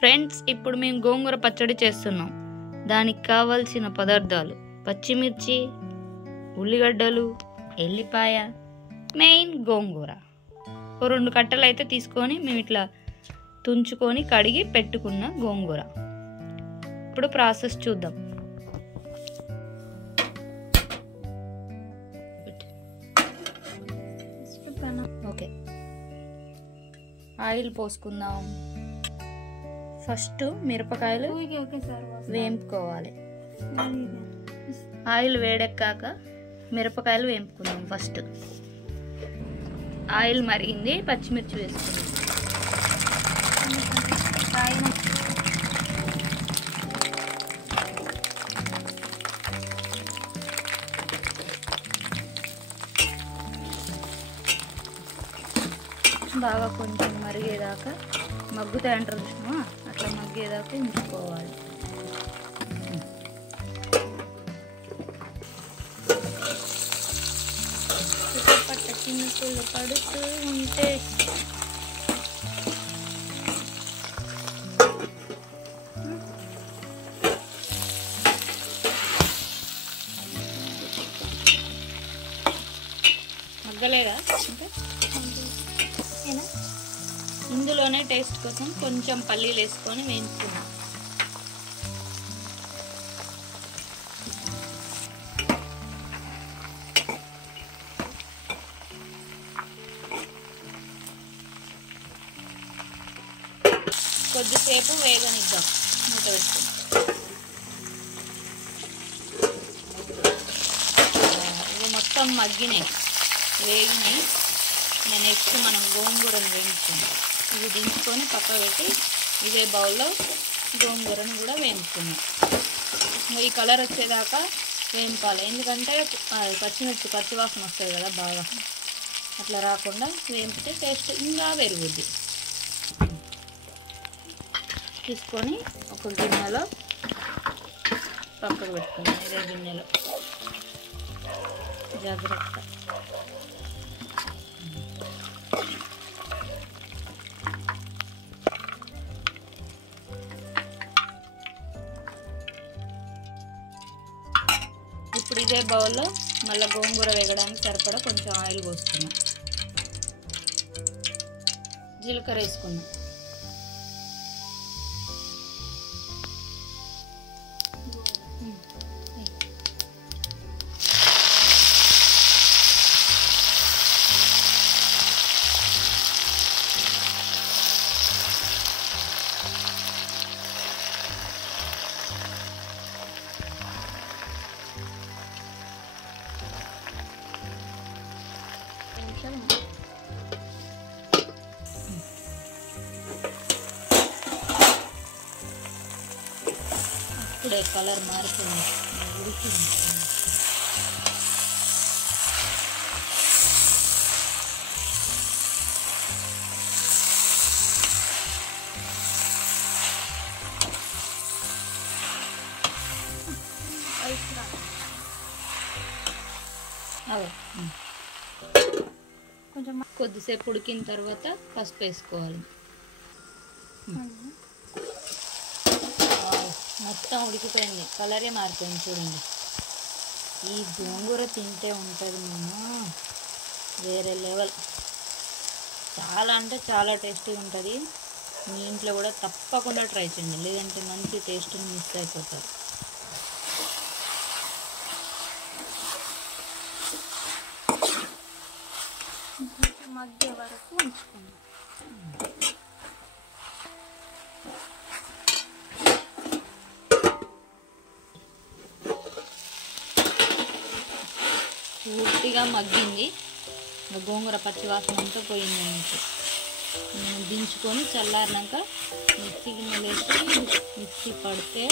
Friends, ఇప్పుడు మేము గోంగూర పచ్చడి చేస్తున్నాం. దానికి కావాల్సిన పదార్థాలు: పచ్చిమిర్చి, ఉల్లిగడ్డలు, ఎల్లిపాయ, మెయిన్ గోంగూర. 2 కట్టలు అయితే తీసుకొని మేము ఇట్లా తుంచుకొని కడిగి పెట్టుకున్న గోంగూర. ఇప్పుడు ప్రాసెస్ చూద్దాం. ఓకే, ఆయిల్ పోసుకుందాం. ఫస్ట్ మిరపకాయలు వేంపుకోవాలి. ఆయిల్ వేడెక్కాక మిరపకాయలు వేంపుకుందాం. ఫస్ట్ ఆయిల్ మరిగింది, పచ్చిమిర్చి వేసుకుందాం. బాగా కొంచెం మరిగేదాకా మగ్గుతాయి అంటారు చూసినా, అట్లా మగ్గేదాకా ఉంచుకోవాలి. పట్ట చిన్నకులు పడుతూ ఉంటే మగ్గలేదా అంటే ఇందులోనే టేస్ట్ కోసం కొంచెం పల్లీలు వేసుకొని వేయించుకున్నాం. కొద్దిసేపు వేగనిద్దాం మూత పెట్టుకుని. ఇవి మొత్తం మగ్గినాయి, వేగినాయి. నెక్స్ట్ మనం గోంగూరను వేయించుకుందాం. ఇవి దించుకొని పక్క పెట్టి ఇదే బౌల్లో గోంగూరను కూడా వేయించుకుందాం. ఈ కలర్ వచ్చేదాకా వేయింపాలి, ఎందుకంటే పచ్చిమిర్చి పచ్చివాసన వస్తాయి కదా, బాగా అట్లా రాకుండా వేయింపితే టేస్ట్ ఇంకా పెరుగుద్ది. తీసుకొని ఒక గిన్నెలో పక్కకు పెట్టుకుందాం. ఇదే గిన్నెలో జాగ్రత్త. ఇప్పుడు ఇదే బౌల్లో మళ్ళీ గోంగూర వేగడానికి సరిపడా కొంచెం ఆయిల్ పోసుకున్నాం. జీలకర్ర వేసుకున్నాం. ఇప్పుడే కలర్ మారుతుంది, ఉడికింది. కొంచెం కొద్దిసేపు ఉడికిన తర్వాత పసుపు వేసుకోవాలి. మొత్తం ఉడికిపోయింది, కలరే మారిపోయింది చూడండి. ఈ గోంగూర తింటే ఉంటుంది మేము వేరే లెవెల్. చాలా అంటే చాలా టేస్టీగా ఉంటుంది. మీ ఇంట్లో కూడా తప్పకుండా ట్రై చేయండి, లేదంటే మంచి టేస్ట్ని మిస్ అయిపోతారు. మధ్య వరకు ఉంచుకుందాం. పూర్తిగా మగ్గింది, గోంగూర పచ్చివాసన అంతా పోయింది. దించుకొని చల్లారినాక మిక్సీ గిన్నెలు వేసి మిక్సీ పడితే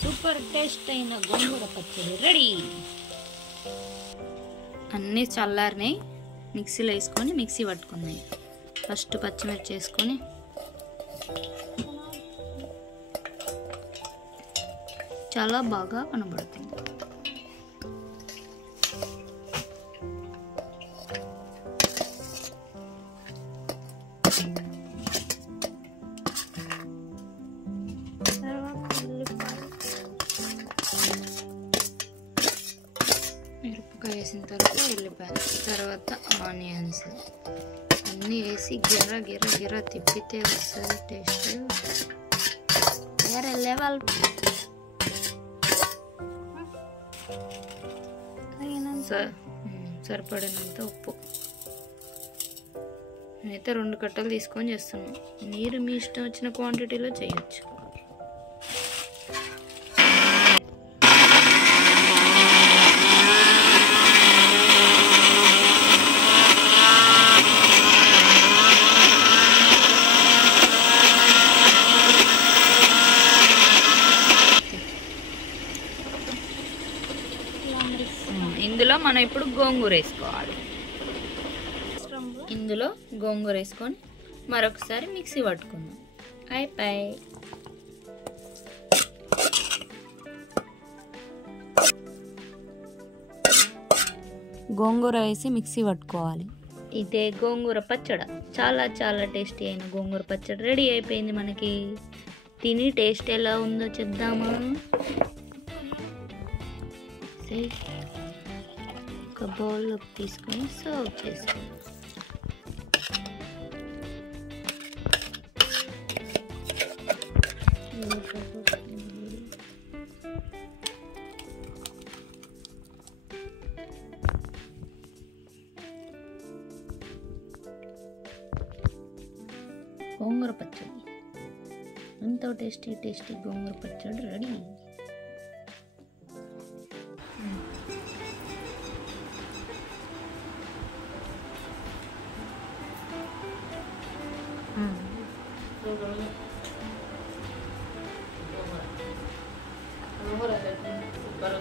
సూపర్ టేస్ట్ అయిన గోంగూర పచ్చడి రెడీ. అన్నీ చల్లారినాయి, మిక్సీలో వేసుకొని మిక్సీ పట్టుకుందాం. ఫస్ట్ పచ్చిమిర్చి వేసుకొని చాలా బాగా కనబడుతుంది. తర్వాత ఆనియన్స్ అన్నీ వేసి గిర్ర గిర్ర గిర్ర తిప్పితే వస్తుంది టేస్ట్ వేరే లెవెల్. సరిపడినంత ఉప్పు. నేనైతే 2 కట్టలు తీసుకొని చేస్తున్నాను. మీరు మీ ఇష్టం వచ్చిన క్వాంటిటీలో చేయొచ్చు. ఇందులో మనం ఇప్పుడు గోంగూర వేసుకోవాలి. ఇందులో గోంగూర వేసుకొని మరొకసారి మిక్సీ పట్టుకుందాం. అయిపోయి గోంగూర వేసి మిక్సీ పట్టుకోవాలి. ఇదే గోంగూర పచ్చడి. చాలా చాలా టేస్టీ అయిన గోంగూర పచ్చడి రెడీ అయిపోయింది. మనకి తిని టేస్ట్ ఎలా ఉందో చెప్దామా? ఒక బౌల్లోకి తీసుకొని సర్వ్ చేసుకోవాలి. గోంగూర పచ్చడి, ఎంతో టేస్టీ టేస్టీ గోంగూర పచ్చడి రెడీ. గోంగూర చట్నీ సూపర్.